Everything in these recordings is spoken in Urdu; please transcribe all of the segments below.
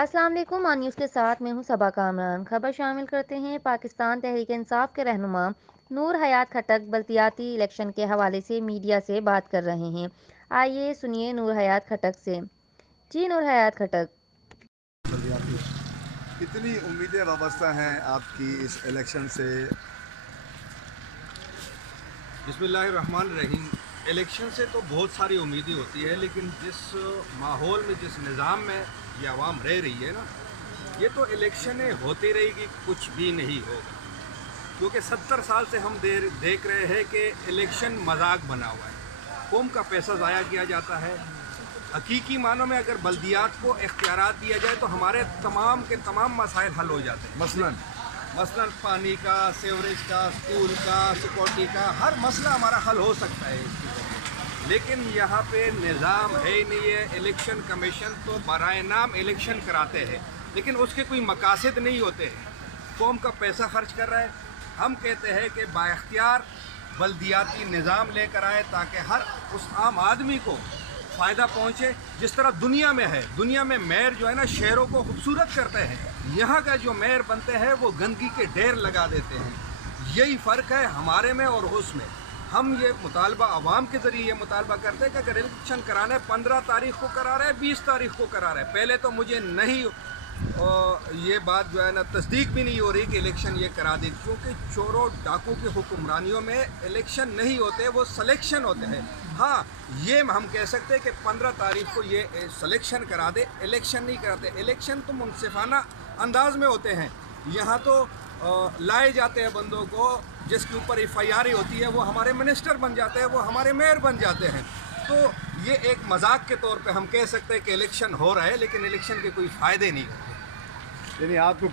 السلام علیکم آن نیوز کے ساتھ میں ہوں صبا کامران۔ خبر شامل کرتے ہیں۔ پاکستان تحریک انصاف کے رہنما نور حیات خٹک بلدیاتی الیکشن کے حوالے سے میڈیا سے بات کر رہے ہیں۔ آئیے سنیے نور حیات خٹک سے۔ جی نور حیات خٹک، کتنی امیدیں وابستہ ہیں آپ کی اس الیکشن سے؟ بسم اللہ الرحمن الرحیم۔ الیکشن سے تو بہت ساری امیدیں ہوتی ہے، لیکن جس ماحول میں، جس نظام میں یہ عوام رہ رہی ہے نا، یہ تو الیکشنیں ہوتی رہے گی، کچھ بھی نہیں ہوگا، کیونکہ 70 سال سے ہم دیکھ رہے ہیں کہ الیکشن مذاق بنا ہوا ہے، قوم کا پیسہ ضائع کیا جاتا ہے۔ حقیقی معنوں میں اگر بلدیات کو اختیارات دیا جائے تو ہمارے تمام کے تمام مسائل حل ہو جاتے ہیں۔ مثلاً پانی کا، سیوریج کا، اسکول کا، سیکورٹی کا، ہر مسئلہ ہمارا حل ہو سکتا ہے اس کی ذریعے۔ لیکن یہاں پہ نظام ہے ہی نہیں ہے۔ الیکشن کمیشن تو برائے نام الیکشن کراتے ہیں، لیکن اس کے کوئی مقاصد نہیں ہوتے ہیں۔ قوم کا پیسہ خرچ کر رہا ہے۔ ہم کہتے ہیں کہ بااختیار بلدیاتی نظام لے کر آئے تاکہ ہر اس عام آدمی کو فائدہ پہنچے، جس طرح دنیا میں ہے۔ دنیا میں میئر جو ہے نا، شہروں کو خوبصورت کرتے ہیں، یہاں کا جو میئر بنتے ہیں وہ گندگی کے ڈھیر لگا دیتے ہیں۔ یہی فرق ہے ہمارے میں اور اس میں۔ ہم یہ مطالبہ عوام کے ذریعے یہ مطالبہ کرتے ہیں کہ اگر الیکشن کرانا ہے 15 تاریخ کو کرا رہے ہیں، 20 تاریخ کو کرا رہے ہیں۔ پہلے تو مجھے نہیں یہ بات جو ہے نا تصدیق بھی نہیں ہو رہی کہ الیکشن یہ کرا دے، کیونکہ چوروں ڈاکو کی حکمرانیوں میں الیکشن نہیں ہوتے، وہ سلیکشن ہوتے ہیں۔ ہاں، یہ ہم کہہ سکتے ہیں کہ 15 تاریخ کو یہ سلیکشن کرا دے، الیکشن نہیں کراتے۔ الیکشن تو منصفانہ انداز میں ہوتے ہیں۔ یہاں تو لائے جاتے ہیں بندوں کو، جس کے اوپر FIR ہوتی ہے، وہ ہمارے منسٹر بن جاتے ہیں، وہ ہمارے میئر بن جاتے ہیں۔ تو یہ ایک مذاق کے طور پہ ہم کہہ سکتے ہیں کہ الیکشن ہو رہا ہے، لیکن الیکشن کے کوئی فائدے نہیں ہوتے۔ یعنی آپ کو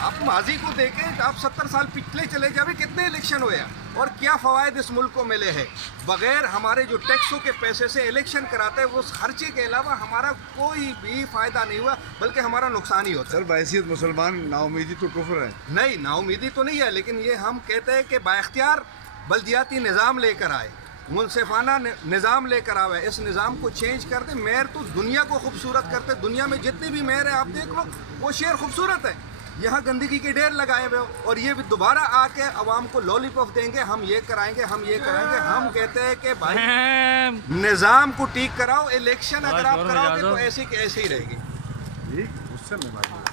آپ ماضی کو دیکھیں، آپ 70 سال پچھلے چلے جائیں، کتنے الیکشن ہوئے اور کیا فوائد اس ملک کو ملے ہیں۔ بغیر ہمارے جو ٹیکسوں کے پیسے سے الیکشن کراتے ہیں، اس خرچے کے علاوہ ہمارا کوئی بھی فائدہ نہیں ہوا، بلکہ ہمارا نقصان ہی ہوتا ہے۔ سر، بحیثیت مسلمان نا امیدی تو کفر ہے۔ نہیں، نا امیدی تو نہیں ہے، لیکن یہ ہم کہتے ہیں کہ بااختیار بلدیاتی نظام لے کر آئے، منصفانہ نظام لے کر آئے، اس نظام کو چینج کر دیں۔ میئر تو دنیا کو خوبصورت کرتے، دنیا میں جتنے بھی میئر ہیں آپ دیکھ لو، وہ شہر خوبصورت ہے۔ یہاں گندگی کے ڈھیر لگائے ہوئے ہو، اور یہ بھی دوبارہ آ کے عوام کو لالی پاپ دیں گے، ہم یہ کرائیں گے، ہم یہ کرائیں گے۔ ہم کہتے ہیں کہ بھائی نظام کو ٹھیک کراؤ، الیکشن اگر آپ کراؤ گے تو ایسے کہ ایسے ہی رہے گی۔ ٹھیک، اس سے میں بات